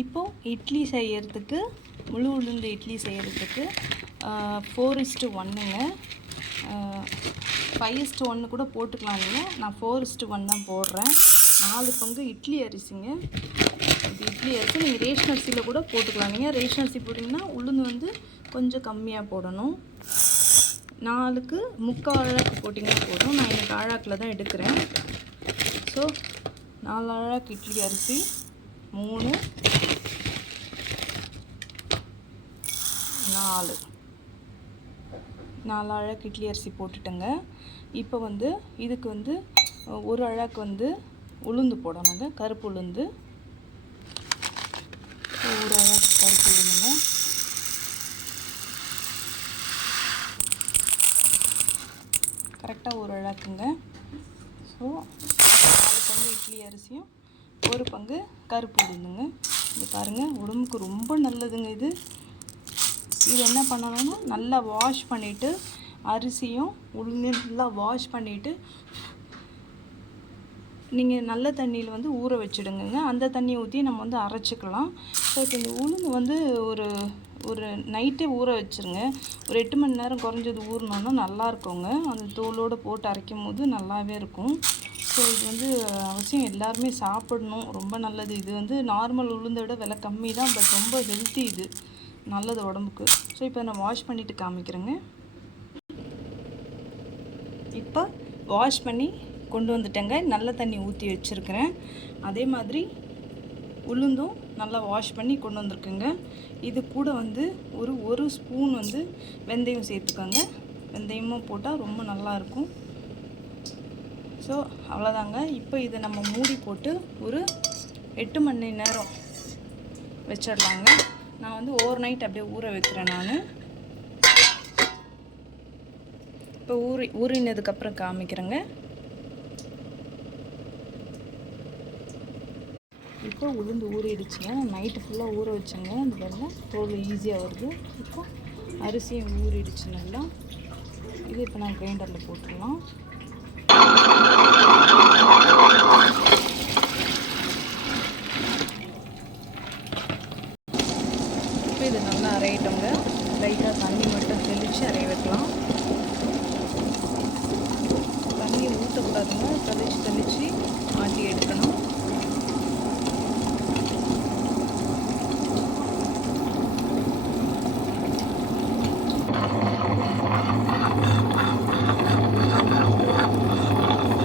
இப்போது இட்லி செய்கிறதுக்கு முழு உளுந்து இட்லி செய்கிறதுக்கு 4:1ங்க. 5:1 கூட போட்டுக்கலாம் நீங்கள். நான் 4:1 தான் போடுறேன். 4 பங்கு இட்லி அரிசிங்க. இது இட்லி அரிசி நீங்கள் ரேஷன் அரிசியில் கூட போட்டுக்கலாம். நீங்கள் ரேஷன் அரிசி போட்டிங்கன்னா உளுந்து வந்து கொஞ்சம் கம்மியாக போடணும். 4க்கு 3/4 அழாக்கு போட்டிங்கன்னா போதும். நான் எனக்கு அழாக்கில் தான் எடுக்கிறேன். ஸோ 4 அழாக்கு இட்லி அரிசி 3 4 அழாக்கு இட்லி அரிசி போட்டுட்டேங்க. இப்போ வந்து இதுக்கு வந்து 1 அழாக்கு வந்து உளுந்து போடணுங்க, கருப்பு உளுந்து. 1 அழாக்கு கருப்பு உளுந்துங்க. கரெக்டாக 1 அழாக்குங்க. ஸோ 4 பங்கு இட்லி அரிசியும் 1 பங்கு கருப்பு உளுந்துங்க. இது பாருங்கள், உடம்புக்கு ரொம்ப நல்லதுங்க. இது என்ன பண்ணணும்னா நல்லா வாஷ் பண்ணிவிட்டு அரிசியும் உளுந்தையும் நல்லா வாஷ் பண்ணிவிட்டு நீங்கள் நல்ல தண்ணியில் வந்து ஊற வச்சுடுங்க. அந்த தண்ணியை ஊற்றி நம்ம வந்து அரைச்சிக்கலாம். ஸோ இப்போ இந்த உளுந்து வந்து ஒரு நைட்டே ஊற வச்சுருங்க. ஒரு 8 மணி நேரம் குறைஞ்சது ஊறினோன்னா நல்லா இருக்குங்க. அந்த தோலோடு போட்டு அரைக்கும் போது நல்லாவே இருக்கும். ஸோ இது வந்து அவசியம் எல்லாருமே சாப்பிடணும், ரொம்ப நல்லது. இது வந்து நார்மல் உளுந்தை விட விலை கம்மி தான், பட் ரொம்ப ஹெல்த்தி, இது நல்லது உடம்புக்கு. ஸோ இப்போ நான் வாஷ் பண்ணிவிட்டு காமிக்கிறேங்க. இப்போ வாஷ் பண்ணி கொண்டு வந்துட்டேங்க. நல்ல தண்ணி ஊற்றி வச்சுருக்கிறேன். அதே மாதிரி உளுந்தும் நல்லா வாஷ் பண்ணி கொண்டு வந்திருக்குங்க. இது கூட வந்து ஒரு ஸ்பூன் வந்து வெந்தயம் சேர்த்துக்கோங்க. வெந்தயமும் போட்டால் ரொம்ப நல்லாயிருக்கும். ஸோ அவ்வளோதாங்க. இப்போ இதை நம்ம மூடி போட்டு ஒரு 8 மணி நேரம் வச்சிடலாங்க. நான் வந்து ஓவர் நைட் அப்படியே ஊற வைக்கிறேன். நான் இப்போ ஊறினதுக்கப்புறம் காமிக்கிறேங்க. இப்போ உளுந்து ஊறிடுச்சுங்க. நைட்டு ஃபுல்லாக ஊற வச்சுங்க. இந்த பாருங்கள், தோல் ஈஸியாக வருது. இப்போ அரிசியும் ஊறிடுச்சு நல்லா. இது இப்போ நான் கிரைண்டரில் போட்டுடலாம். இப்போ இது நல்லா அரையிட்டோங்க. லைட்டாக தண்ணி மட்டும் தெளித்து அரைய வைக்கலாம். தண்ணியை ஊற்றக்கூடாதுங்க, தெளித்து ஆட்டி எடுக்கணும்.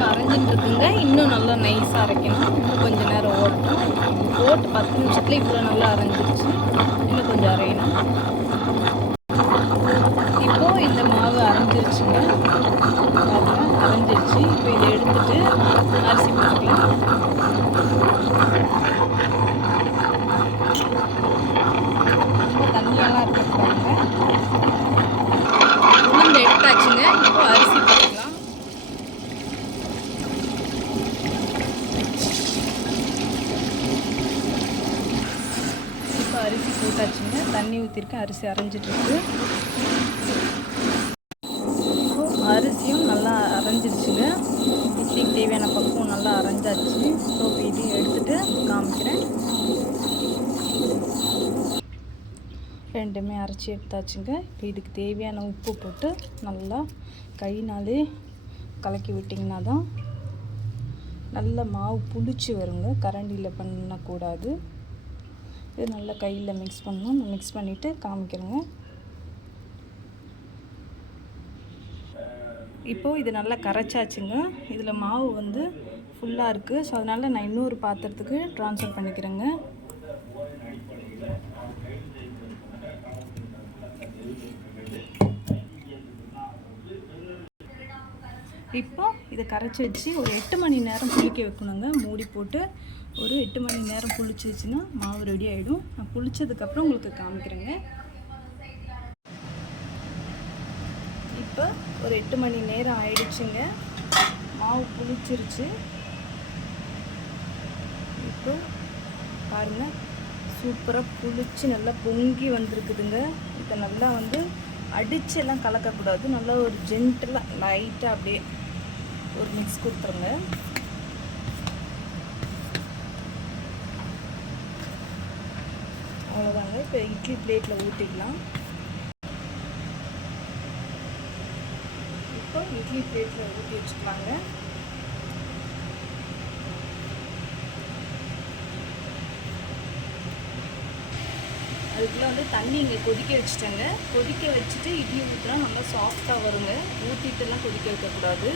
அரைஞ்சிட்டுருக்குங்க. இன்னும் நல்லா நைஸாக அரைக்கணும். இன்னும் கொஞ்சம் நேரம் ஓட்டு 10 நிமிஷத்துல இவ்வளோ நல்லா அரைஞ்சிருச்சு. இன்னும் கொஞ்சம் அரையணும். இப்போது இந்த மாவு அரைஞ்சிருச்சுங்க. அரைஞ்சிருச்சு. இப்போ இதை எடுத்துட்டு அரிசி போட்டுக்கலாம். ரொம்ப தண்ணியெல்லாம் இருக்கிறாங்க. உளுந்து எடுத்தாச்சுங்க. இப்போ அரிசி போட்டுக்கலாம். இப்போ அரிசி போட்டாச்சுங்க. தண்ணி ஊற்றிருக்கேன். அரிசி அரைஞ்சிட்ருக்கு. அரிசியும் நல்லா அரைஞ்சிருச்சுங்க. இட்லிக்கு தேவையான பக்குவம் நல்லா அரைஞ்சாச்சு. ஸோ இதையும் எடுத்துகிட்டு காமிக்கிறேன். ரெண்டுமே அரைச்சி எடுத்தாச்சுங்க. இப்போ இதுக்கு தேவையான உப்பு போட்டு நல்லா கையினாலே கலக்கி விட்டிங்கன்னா தான் நல்ல மாவு புளிச்சு வருங்க. கரண்டியில் பண்ணக்கூடாது. இது நல்லா கையில் மிக்ஸ் பண்ணணும். மிக்ஸ் பண்ணிவிட்டு காமிக்கிறேங்க. இப்போது இது நல்லா கரைச்சாச்சுங்க. இதில் மாவு வந்து ஃபுல்லாக இருக்குது. ஸோ அதனால் நான் இன்னொரு பாத்திரத்துக்கு ட்ரான்ஸ்ஃபர் பண்ணிக்கிறேங்க. இப்போ இதை கரைச்சி வச்சு ஒரு 8 மணி நேரம் புளிக்க வைக்கணுங்க. மூடி போட்டு ஒரு 8 மணி நேரம் புளிச்சிச்சுன்னா மாவு ரெடி ஆகிடும். நான் புளிச்சதுக்கப்புறம் உங்களுக்கு காமிக்கிறேங்க. இப்போ ஒரு 8 மணி நேரம் ஆயிடுச்சுங்க. மாவு புளிச்சிருச்சு. இப்போ பாருங்கள், சூப்பராக புளிச்சு நல்லா பொங்கி வந்திருக்குதுங்க. இதை நல்லா வந்து அடிச்செல்லாம் கலக்கக்கூடாது. நல்லா ஒரு ஜென்டலாக லைட்டாக அப்படியே ஒரு மிக்ஸ் கொடுத்துருங்க. அவ்வளோதாங்க. இப்போ இட்லி பிளேட்டில் ஊற்றிக்கலாம். இப்போ இட்லி பிளேட்டில் ஊற்றி வச்சுக்கலாங்க. அதுக்குள்ளே வந்து தண்ணி இங்கே கொதிக்க வச்சுட்டேங்க. கொதிக்க வச்சுட்டு இட்லி ஊற்றினா நல்லா சாஃப்டாக வருங்க. ஊற்றிட்டுலாம் கொதிக்க வைக்கக்கூடாது.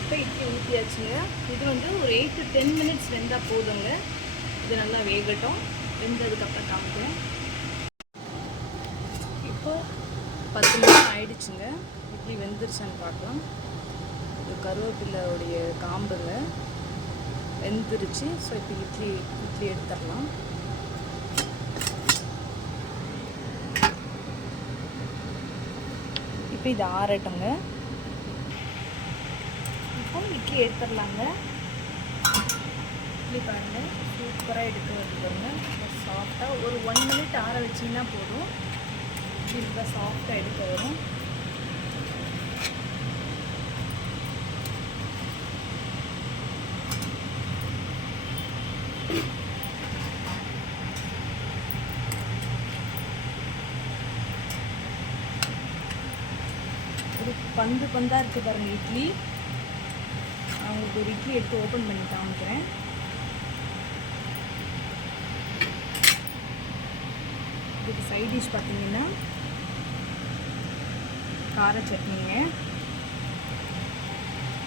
இப்போ இட்லி ஊற்றியாச்சுங்க. இது வந்து ஒரு 8 to 10 minutes வெந்தால் போதுங்க. இது நல்லா வேகட்டும். வெந்ததுக்கப்புறம் காமிக்கிறேன். இப்போ 10 நிமிஷம் ஆயிடுச்சுங்க. இட்லி வெந்துருச்சான்னு பார்க்கலாம். இது கருவேப்பிலையோடைய காம்புங்க வெந்துருச்சு. ஸோ இப்போ இட்லி எடுத்துடலாம். இப்போ இது ஆறட்டுங்க. இப்போ இட்லி எடுத்துடலாங்க. இட்லி பாருங்கள் சூப்பராக எடுத்து வருதுங்க. சாஃப்டாக ஒரு 1 minute ஆற வச்சிங்கன்னா போதும். இட்லி சாஃப்டாக எடுக்க வரும். ஒரு பந்தாக இருக்குது பாருங்கள் இட்லி. அவங்களுக்கு ஒரு இட்லி எடுத்து ஓப்பன் பண்ணி காமிக்கிறேன். இதுக்கு சைட் டிஷ் பார்த்தீங்கன்னா கார சட்னிங்க.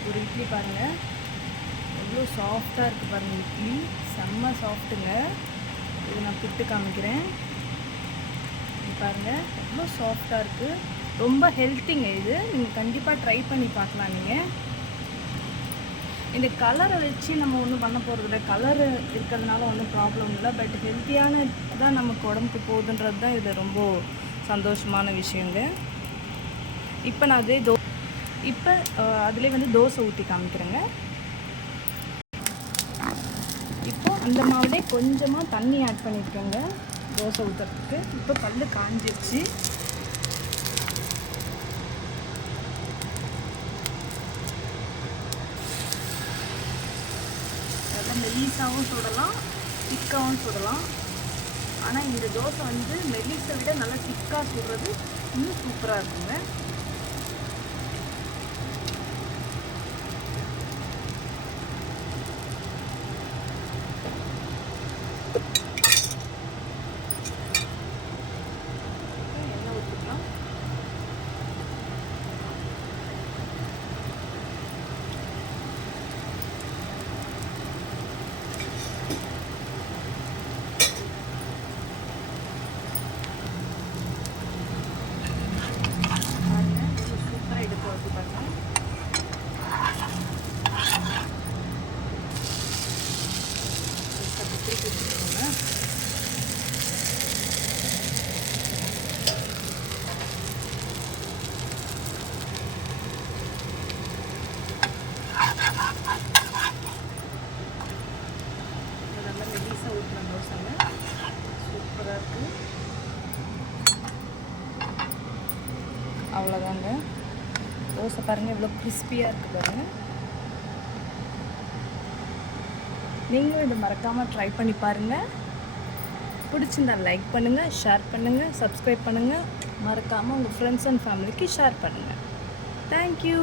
ஒரு இட்லி பாருங்கள் எவ்வளோ சாஃப்டாக இருக்குது பாருங்கள். இட்லி செம்ம சாஃப்ட்டுங்க. இது நான் பிட்டு காமிக்கிறேன். இது பாருங்கள் எவ்வளோ சாஃப்டாக இருக்குது. ரொம்ப ஹெல்த்திங்க. இது நீங்கள் கண்டிப்பாக ட்ரை பண்ணி பார்க்கலாம். நீங்கள் இந்த கலரை வச்சு நம்ம ஒன்றும் பண்ண போகிறதில்ல. கலர் இருக்கிறதுனால ஒன்றும் ப்ராப்ளம் இல்லை. பட் ஹெல்த்தியான தான் நமக்கு உடம்புக்கு போகுதுன்றது தான் இது ரொம்ப சந்தோஷமான விஷயங்க. இப்போ நான் அதே இப்போ அதிலே வந்து தோசை ஊற்றி காமிக்கிறேங்க. இப்போ அந்த மாவுலே கொஞ்சமாக தண்ணி ஆட் பண்ணியிருக்கேங்க தோசை ஊற்றுறதுக்கு. இப்போ கல் காஞ்சிருச்சு. அதெல்லாம் மெல்லிசாவும் சுடலாம், திக்காகவும் சுடலாம். ஆனால் இந்த தோசை வந்து மெல்லிஸை விட நல்லா திக்காக சுடுறது இன்னும் சூப்பராக இருக்குங்க. அவ்வளோதாங்க. தோசை பாருங்கள் எவ்வளோ கிறிஸ்பியாக இருக்குது பாருங்கள். நீங்களும் இதை மறக்காமல் ட்ரை பண்ணி பாருங்கள். பிடிச்சிருந்தா லைக் பண்ணுங்கள், ஷேர் பண்ணுங்கள், சப்ஸ்கிரைப் பண்ணுங்கள். மறக்காமல் உங்கள் ஃப்ரெண்ட்ஸ் அண்ட் ஃபேமிலிக்கு ஷேர் பண்ணுங்கள். தேங்க்யூ.